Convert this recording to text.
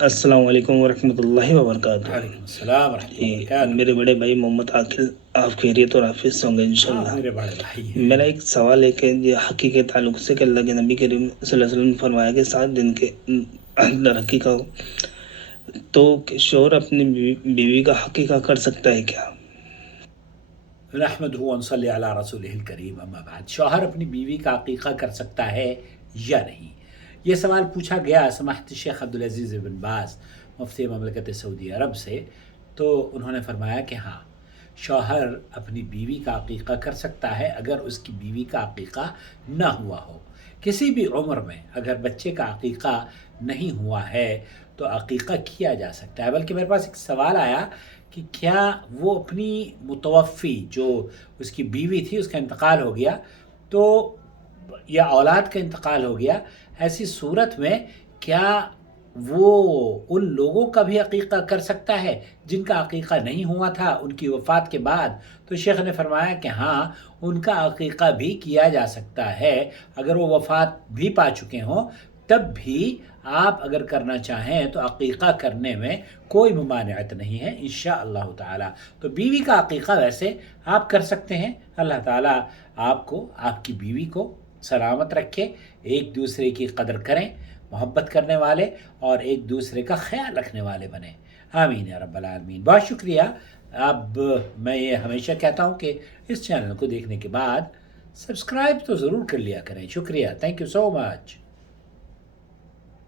السلام علیکم ورحمۃ اللہ وبرکاتہ۔ وعلیکم السلام ورحمۃ اللہ جی وبرکاتہ۔ میرے بڑے بھائی محمد عاقل، آپ خیریت اور حافظ ہوں گے آپ انشاءاللہ۔ میرے بڑے بھائی ہیں۔ میرا ایک سوال ہے کہ یہ حقیقی کے تعلق سے کہ اللہ کے نبی کریم صلی اللہ علیہ وسلم نے فرمایا کہ 7 دن کے اندر حقیقہ ہو، تو کہ شوہر اپنی بیوی کا حقیقہ کر سکتا ہے کیا؟ نحمدہ ونصلی علی رسولہ الکریم، اما بعد۔ شوہر اپنی بیوی کا عقیقہ کر سکتا ہے یا نہیں؟ یہ سوال پوچھا گیا سماحت شیخ عبدالعزیز بن باز مفتی مملکت سعودی عرب سے، تو انہوں نے فرمایا کہ ہاں، شوہر اپنی بیوی کا عقیقہ کر سکتا ہے اگر اس کی بیوی کا عقیقہ نہ ہوا ہو۔ کسی بھی عمر میں اگر بچے کا عقیقہ نہیں ہوا ہے تو عقیقہ کیا جا سکتا ہے۔ بلکہ میرے پاس ایک سوال آیا کہ کیا وہ اپنی متوفی جو اس کی بیوی تھی، اس کا انتقال ہو گیا تو یا اولاد کا انتقال ہو گیا، ایسی صورت میں کیا وہ ان لوگوں کا بھی عقیقہ کر سکتا ہے جن کا عقیقہ نہیں ہوا تھا ان کی وفات کے بعد؟ تو شیخ نے فرمایا کہ ہاں، ان کا عقیقہ بھی کیا جا سکتا ہے۔ اگر وہ وفات بھی پا چکے ہوں تب بھی آپ اگر کرنا چاہیں تو عقیقہ کرنے میں کوئی ممانعت نہیں ہے انشاءاللہ تعالی۔ تو بیوی کا عقیقہ ویسے آپ کر سکتے ہیں۔ اللہ تعالیٰ آپ کو، آپ کی بیوی کو سلامت رکھے، ایک دوسرے کی قدر کریں، محبت کرنے والے اور ایک دوسرے کا خیال رکھنے والے بنیں۔ آمین یا رب العالمین۔ بہت شکریہ۔ اب میں یہ ہمیشہ کہتا ہوں کہ اس چینل کو دیکھنے کے بعد سبسکرائب تو ضرور کر لیا کریں۔ شکریہ، تھینک یو سو مچ۔